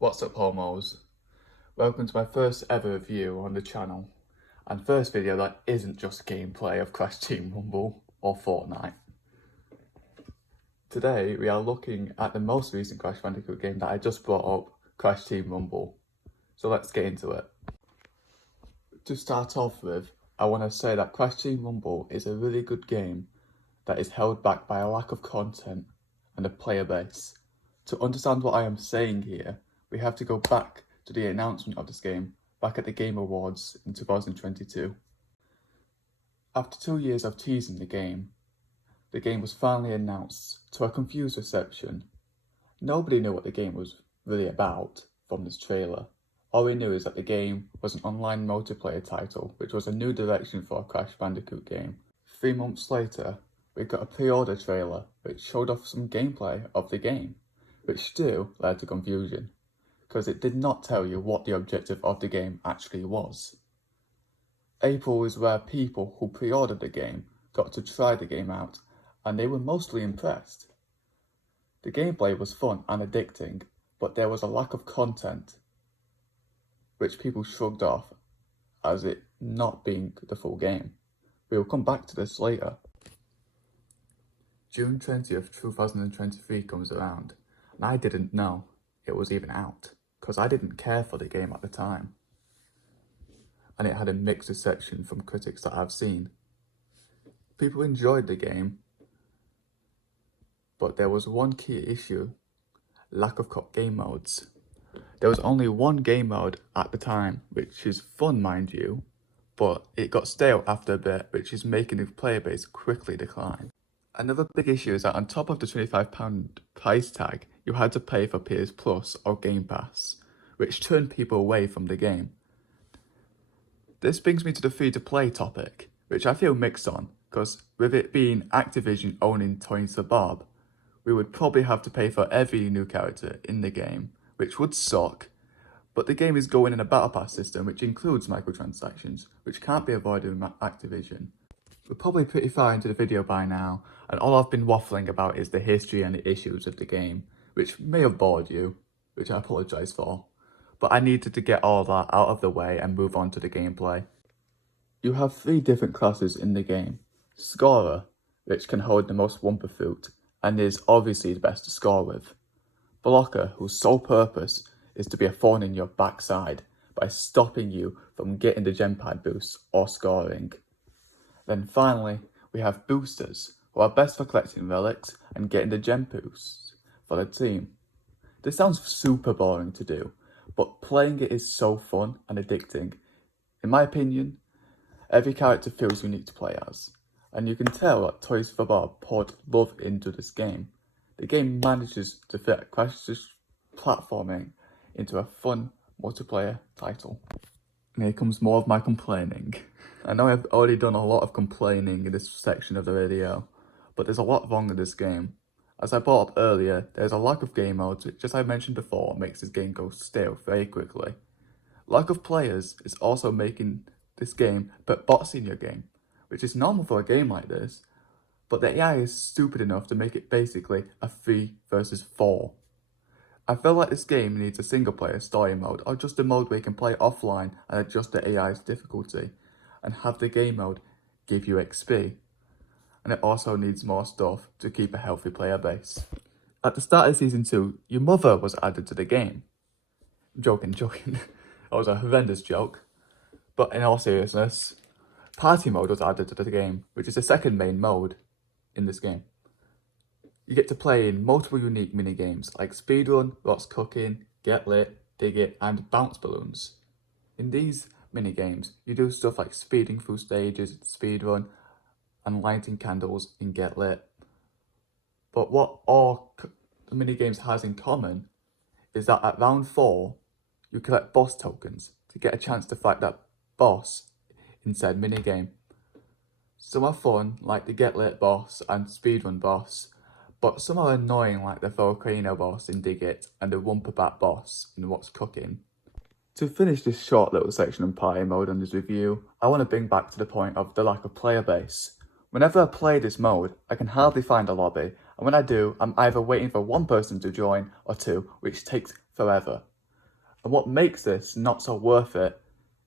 What's up, homos? Welcome to my first ever review on the channel, and first video that isn't just gameplay of Crash Team Rumble or Fortnite. Today we are looking at the most recent Crash Bandicoot game that I just brought up, Crash Team Rumble. So let's get into it. To start off with, I want to say that Crash Team Rumble is a really good game that is held back by a lack of content and a player base. To understand what I am saying here, we have to go back to the announcement of this game back at the Game Awards in 2022. After 2 years of teasing the game was finally announced to a confused reception. Nobody knew what the game was really about from this trailer. All we knew is that the game was an online multiplayer title, which was a new direction for a Crash Bandicoot game. 3 months later, we got a pre-order trailer which showed off some gameplay of the game, which still led to confusion, because it did not tell you what the objective of the game actually was. April is where people who pre-ordered the game got to try the game out, and they were mostly impressed. The gameplay was fun and addicting, but there was a lack of content, which people shrugged off as it not being the full game. We will come back to this later. June 20th, 2023 comes around, and I didn't know it was even out, because I didn't care for the game at the time. And it had a mixed reception from critics that I've seen. People enjoyed the game, but there was one key issue: lack of game modes. There was only one game mode at the time, which is fun, mind you, but it got stale after a bit, which is making the player base quickly decline. Another big issue is that on top of the £25 price tag, you had to pay for PS Plus or Game Pass, which turned people away from the game. This brings me to the free-to-play topic, which I feel mixed on, because with it being Activision owning Toys for Bob, we would probably have to pay for every new character in the game, which would suck, but the game is going in a battle pass system which includes microtransactions, which can't be avoided with Activision. We're probably pretty far into the video by now, and all I've been waffling about is the history and the issues of the game, which may have bored you, which I apologise for, but I needed to get all that out of the way and move on to the gameplay. You have 3 different classes in the game. Scorer, which can hold the most Wumpa Fruit, and is obviously the best to score with. Blocker, whose sole purpose is to be a thorn in your backside by stopping you from getting the gem pad boost or scoring. Then finally, we have boosters, who are best for collecting relics and getting the gem boosts for the team. This sounds super boring to do, but playing it is so fun and addicting. In my opinion, every character feels unique to play as, and you can tell that Toys for Bob poured love into this game. The game manages to fit Crash's platforming into a fun multiplayer title. And here comes more of my complaining. I know I've already done a lot of complaining in this section of the video, but there's a lot wrong with this game. As I brought up earlier, there's a lack of game modes, which, as I mentioned before, makes this game go stale very quickly. Lack of players is also making this game put bots in your game, which is normal for a game like this, but the AI is stupid enough to make it basically a 3 versus 4. I feel like this game needs a single player story mode, or just a mode where you can play offline and adjust the AI's difficulty, and have the game mode give you XP. And it also needs more stuff to keep a healthy player base. At the start of Season 2, your mother was added to the game. I'm joking. That was a horrendous joke. But in all seriousness, Party mode was added to the game, which is the second main mode in this game. You get to play in multiple unique minigames like Speedrun, What's Cooking, Get Lit, Dig It, and Bounce Balloons. In these minigames, you do stuff like speeding through stages, Speedrun, and lighting candles in Get Lit. But what all the minigames has in common is that at round 4, you collect boss tokens to get a chance to fight that boss in said minigame. Some are fun, like the Get Lit boss and Speedrun boss, but some are annoying, like the Volcano boss in Dig It and the Wumpa Bat boss in What's Cooking. To finish this short little section on party mode on this review, I want to bring back to the point of the lack of player base. Whenever I play this mode, I can hardly find a lobby, and when I do, I'm either waiting for one person to join or 2, which takes forever. And what makes this not so worth it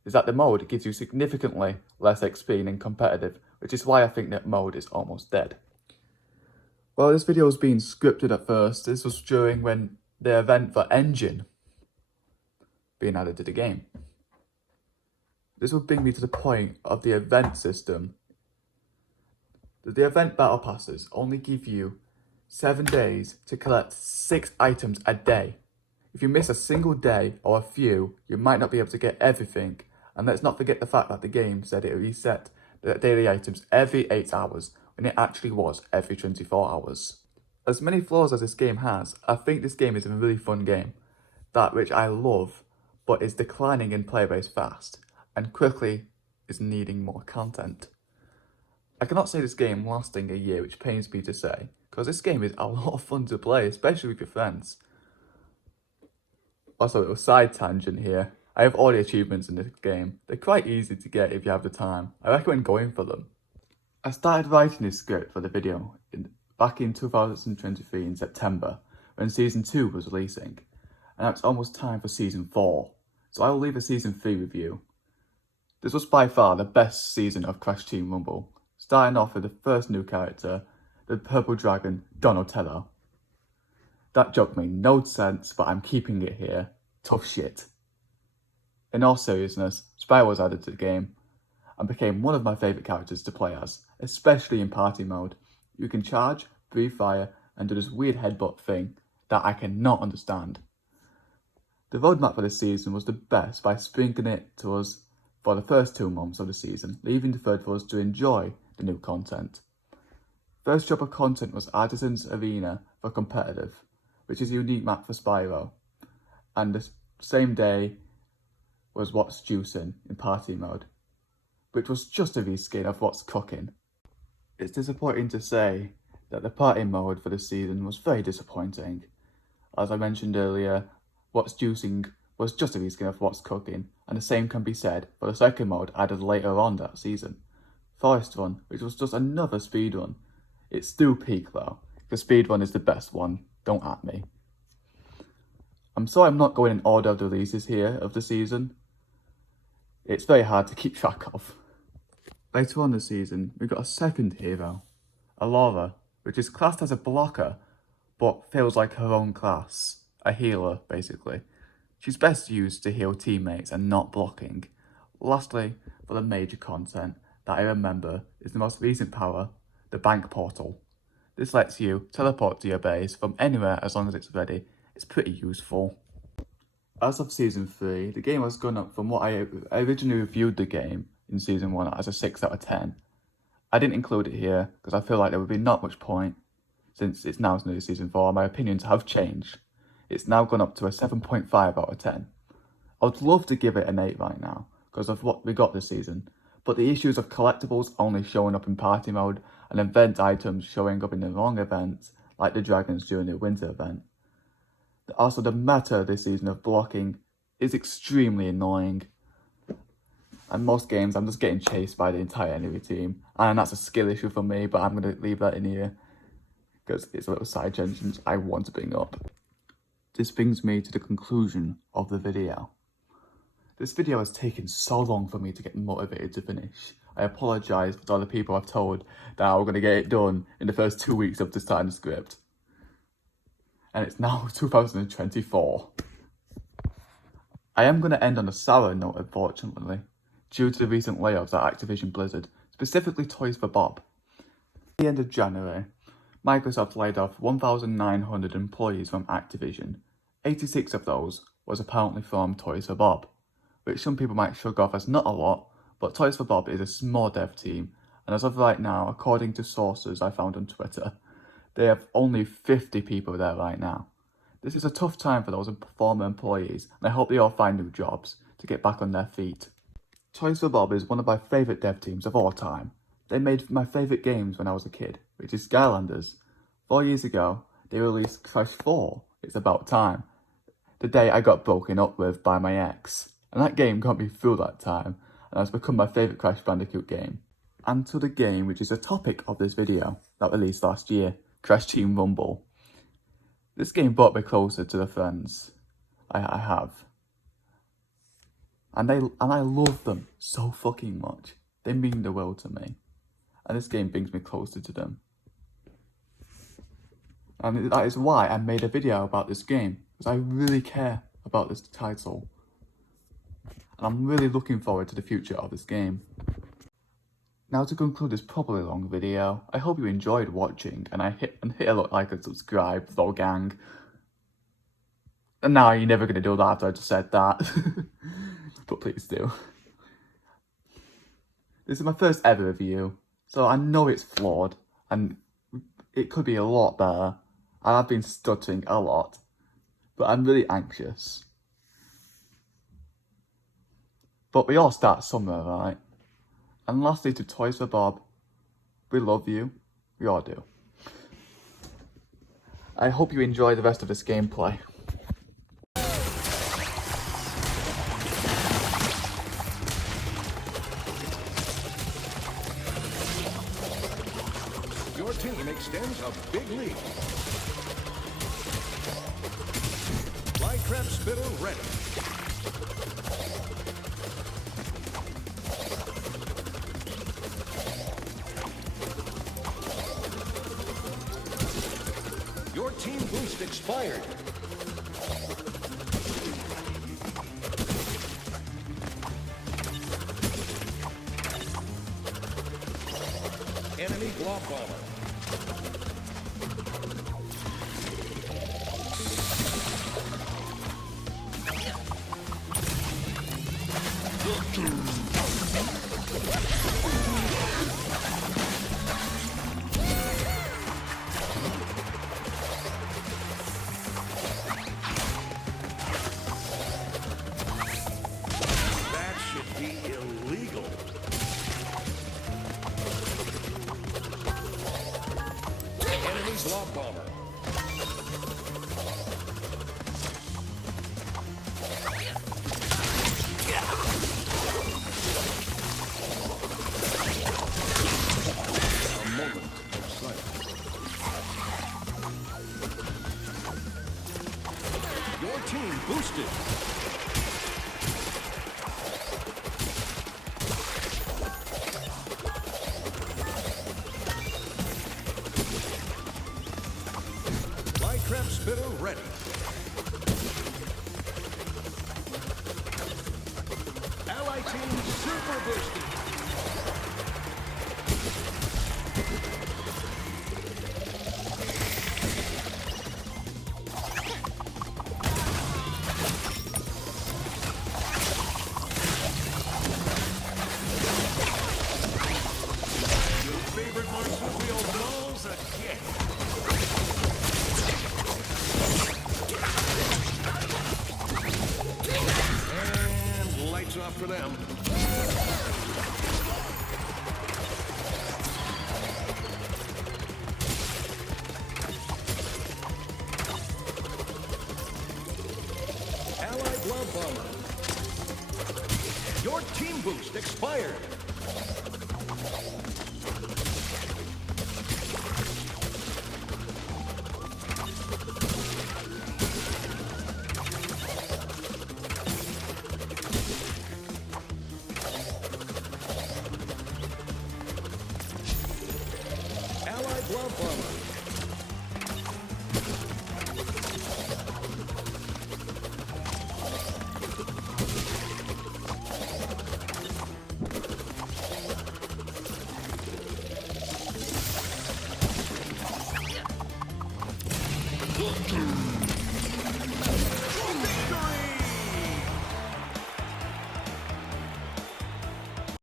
is that the mode gives you significantly less XP than competitive, which is why I think that mode is almost dead. Well, this video was being scripted at first. This was during when the event for Engine being added to the game. This will bring me to the point of the event system. The event battle passes only give you 7 days to collect 6 items a day. If you miss a single day or a few, you might not be able to get everything. And let's not forget the fact that the game said it reset the daily items every 8 hours, when it actually was every 24 hours. As many flaws as this game has, I think this game is a really fun game, that which I love, but is declining in player base fast, and quickly is needing more content. I cannot say this game lasting a year, which pains me to say, because this game is a lot of fun to play, especially with your friends. Also, a little side tangent here. I have all the achievements in this game. They're quite easy to get if you have the time. I recommend going for them. I started writing this script for the video back in 2023 in September, when Season 2 was releasing, and it's almost time for Season 4, so I will leave a Season 3 review. This was by far the best season of Crash Team Rumble, starting off with the first new character, the purple dragon, Donatello. That joke made no sense, but I'm keeping it here. Tough shit. In all seriousness, Spyro was added to the game and became one of my favourite characters to play as, especially in party mode. You can charge, breathe fire, and do this weird headbutt thing that I cannot understand. The roadmap for this season was the best by springing it to us for the first 2 months of the season, leaving the third for us to enjoy the new content. First drop of content was Artisan's Arena for competitive, which is a unique map for Spyro, and the same day was What's Juicing in party mode, which was just a reskin of What's Cooking. It's disappointing to say that the party mode for the season was very disappointing. As I mentioned earlier, What's Juicing was just a reskin of What's Cooking, and the same can be said for the second mode added later on that season, Forest Run, which was just another speedrun. It's still peak though, because speedrun is the best one, don't at me. I'm sorry I'm not going in order of the releases here of the season. It's very hard to keep track of. Later on this season, we got a second hero, Alora, which is classed as a blocker, but feels like her own class, a healer basically. She's best used to heal teammates and not blocking. Lastly, for the major content that I remember is the most recent power, the Bank Portal. This lets you teleport to your base from anywhere as long as it's ready. It's pretty useful. As of Season 3, the game has gone up from what I originally reviewed the game in Season 1 as a 6 out of 10. I didn't include it here because I feel like there would be not much point, since it's now nearly Season 4 and my opinions have changed. It's now gone up to a 7.5 out of 10. I would love to give it an 8 right now because of what we got this season, but the issues of collectibles only showing up in party mode and event items showing up in the wrong events, like the dragons during the winter event. Also, the meta this season of blocking is extremely annoying. And most games, I'm just getting chased by the entire enemy team. And that's a skill issue for me, but I'm going to leave that in here because it's a little side tangent I want to bring up. This brings me to the conclusion of the video. This video has taken so long for me to get motivated to finish. I apologise for all the people I've told that I was going to get it done in the first 2 weeks of the starting the script. And it's now 2024. I am going to end on a sour note, unfortunately, due to the recent layoffs at Activision Blizzard, specifically Toys for Bob. At the end of January, Microsoft laid off 1,900 employees from Activision. 86 of those was apparently from Toys for Bob, which some people might shrug off as not a lot, but Toys for Bob is a small dev team, and as of right now, according to sources I found on Twitter, they have only 50 people there right now. This is a tough time for those former employees, and I hope they all find new jobs to get back on their feet. Toys for Bob is one of my favourite dev teams of all time. They made my favourite games when I was a kid, which is Skylanders. 4 years ago, they released Crash 4, It's About Time, the day I got broken up with by my ex. And that game got me through that time, and has become my favourite Crash Bandicoot game. And to the game which is the topic of this video, that released last year, Crash Team Rumble. This game brought me closer to the friends I have. And I love them so fucking much. They mean the world to me. And this game brings me closer to them. And that is why I made a video about this game, because I really care about this title. And I'm really looking forward to the future of this game. Now to conclude this probably long video, I hope you enjoyed watching and hit a like and subscribe, though gang. And now you're never going to do that after I just said that. But please do. This is my first ever review, so I know it's flawed and it could be a lot better. And I've been stuttering a lot, but I'm really anxious. But we all start somewhere, right? And lastly, to Toys for Bob, we love you. We all do. I hope you enjoy the rest of this gameplay. Your team extends a big lead. Flytrap Spitter ready. Your team boost expired. Enemy block bomber. That should be illegal. Enemy block bomber. A moment of silence. Your team boosted. Flytrap Spitter ready. Ally team super boosted. Your favorite marsupial balls again. And lights off for them. Allied Glove Bomber. Your team boost expired. Allied Glove Bomber.